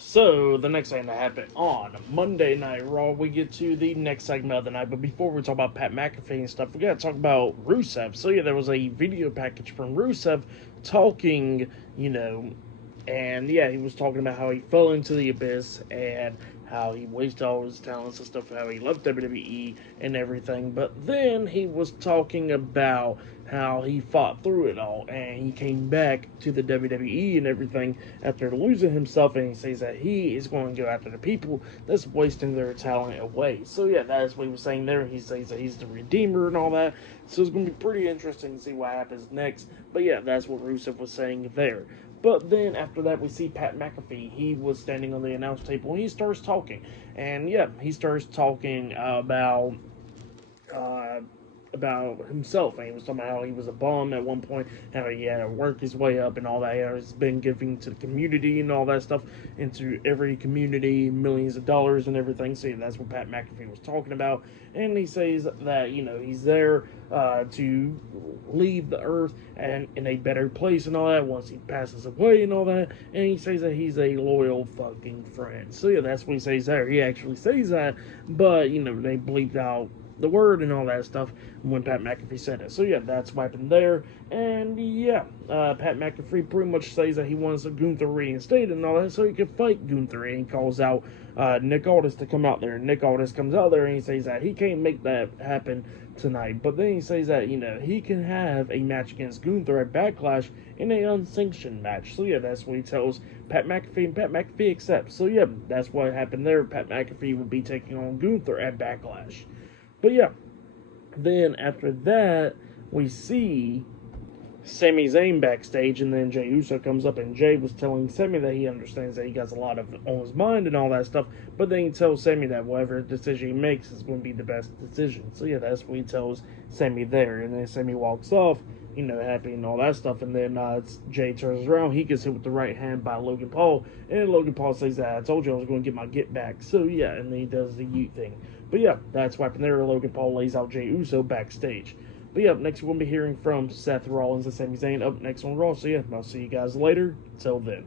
So, the next thing that happened on Monday Night Raw, we get to the next segment of the night. But before we talk about Pat McAfee and stuff, we got to talk about Rusev. So, yeah, there was a video package from Rusev talking, and yeah, he was talking about how he fell into the abyss and how he wasted all his talents and stuff, how he left WWE and everything. But then he was talking about how he fought through it all and he came back to the WWE and everything after losing himself, and he says that he is going to go after the people that's wasting their talent away. So yeah, that's what he was saying there. He says that he's the Redeemer and all that. So it's going to be pretty interesting to see what happens next. But yeah, that's what Rusev was saying there. But then after that, we see Pat McAfee. He was standing on the announce table and he starts talking. And yeah, he starts talking uh, about himself, and he was talking about how he was a bum at one point, how he had to work his way up and all that. He's been giving to the community and all that stuff, into every community, millions of dollars and everything. So yeah, that's what Pat McAfee was talking about, and he says that he's there to leave the earth and in a better place and all that once he passes away and all that. And he says that he's a loyal fucking friend. So yeah, that's what he says there. He actually says that, but they bleeped out the word and all that stuff when Pat McAfee said it. So yeah, that's what happened there. And yeah, Pat McAfee pretty much says that he wants a Gunther reinstated and all that so he can fight Gunther. And he calls out Nick Aldis to come out there. And Nick Aldis comes out there and he says that he can't make that happen tonight. But then he says that, he can have a match against Gunther at Backlash in an unsanctioned match. So yeah, that's what he tells Pat McAfee, and Pat McAfee accepts. So yeah, that's what happened there. Pat McAfee would be taking on Gunther at Backlash. But yeah, then after that, we see Sami Zayn backstage, and then Jey Uso comes up, and Jey was telling Sami that he understands that he got a lot of on his mind and all that stuff, but then he tells Sami that whatever decision he makes is going to be the best decision. So yeah, that's what he tells Sami there, and then Sami walks off, happy and all that stuff, and then Jey turns around, he gets hit with the right hand by Logan Paul, and Logan Paul says that I told you I was going to get my get back. So yeah, and then he does the yeet thing. But yeah, that's what happened there. Logan Paul lays out Jey Uso backstage. But yeah, next we'll be hearing from Seth Rollins and Sami Zayn up next on Raw. So yeah, I'll see you guys later. Till then.